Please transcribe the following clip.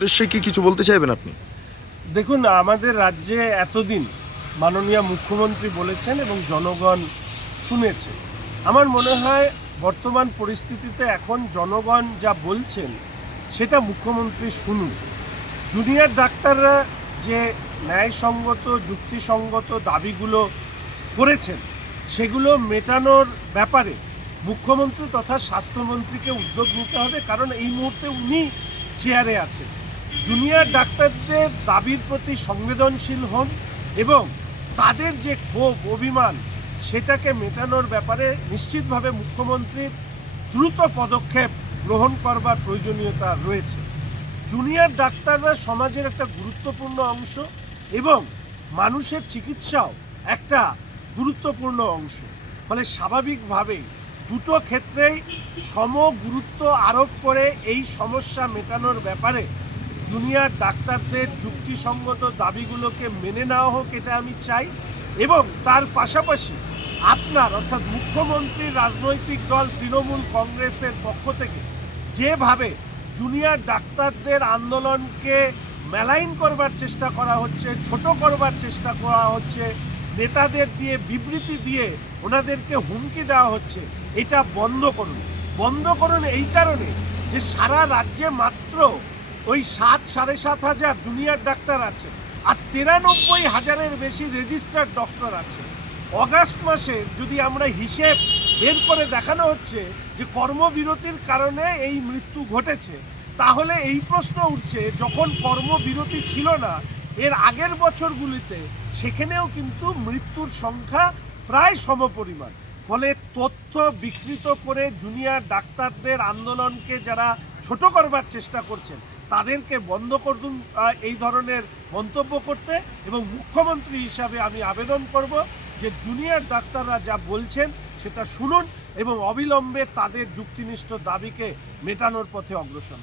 উদ্দেশ্যে কি কিছু বলতে চাইবেন আপনি? দেখুন, আমাদের রাজ্যে এতদিন মাননীয় মুখ্যমন্ত্রী বলেছেন এবং জনগণ শুনেছে। আমার মনে হয় বর্তমান পরিস্থিতিতে এখন জনগণ যা বলছেন, সেটা মুখ্যমন্ত্রী শুনুন জুনিয়র ডাক্তাররা যে ন্যায়সঙ্গত, যুক্তিসঙ্গত দাবিগুলো করেছেন, সেগুলো মেটানোর ব্যাপারে মুখ্যমন্ত্রী তথা স্বাস্থ্যমন্ত্রীকে উদ্যোগ নিতে হবে, কারণ এই মুহূর্তে উনি চেয়ারে আছেন। জুনিয়র ডাক্তারদের দাবির প্রতি সংবেদনশীল হন এবং তাদের যে ক্ষোভ, অভিমান, সেটাকে মেটানোর ব্যাপারে নিশ্চিতভাবে মুখ্যমন্ত্রীর দ্রুত পদক্ষেপ গ্রহণ করবার প্রয়োজনীয়তা রয়েছে। জুনিয়র ডাক্তাররা সমাজের একটা গুরুত্বপূর্ণ অংশ এবং মানুষের চিকিৎসাও একটা গুরুত্বপূর্ণ অংশ। ফলে স্বাভাবিকভাবেই দুটো ক্ষেত্রেই সম গুরুত্ব আরোপ করে এই সমস্যা মেটানোর ব্যাপারে জুনিয়র ডাক্তারদের যুক্তিসঙ্গত দাবিগুলোকে মেনে নেওয়া হোক, এটা আমি চাই। এবং তার পাশাপাশি আপনার, অর্থাৎ মুখ্যমন্ত্রীর রাজনৈতিক দল তৃণমূল কংগ্রেসের পক্ষ থেকে যেভাবে জুনিয়র ডাক্তারদের আন্দোলনকে মেলাইন করবার চেষ্টা করা হচ্ছে, ছোট করবার চেষ্টা করা হচ্ছে, নেতাদের দিয়ে বিবৃতি দিয়ে ওনাদেরকে হুমকি দেওয়া হচ্ছে, এটা বন্ধ করুন। বন্ধ করুন এই কারণে যে সারা রাজ্যে মাত্র ওই সাত সাড়ে সাত হাজার জুনিয়র ডাক্তার আছে আর তিরানব্বই হাজারের বেশি রেজিস্টার্ড ডক্টর আছে। অগাস্ট মাসে যদি আমরা হিসেব বের করে দেখানো হচ্ছে যে কর্মবিরতির কারণে এই মৃত্যু ঘটেছে, তাহলে এই প্রশ্ন উঠছে, যখন কর্মবিরতি ছিল না, এর আগের বছরগুলিতে সেখানেও কিন্তু মৃত্যুর সংখ্যা প্রায় সমপরিমাণ। ফলে তথ্য বিকৃত করে জুনিয়র ডাক্তারদের আন্দোলনকে যারা ছোট করবার চেষ্টা করছেন তাদেরকে বন্ধ করুন এই ধরনের মন্তব্য করতে এবং মুখ্যমন্ত্রী হিসাবে আমি আবেদন করব যে জুনিয়র ডাক্তাররা যা বলছেন সেটা শুনুন এবং অবিলম্বে তাদের যুক্তিনিষ্ঠ দাবিকে মেটানোর পথে অগ্রসর।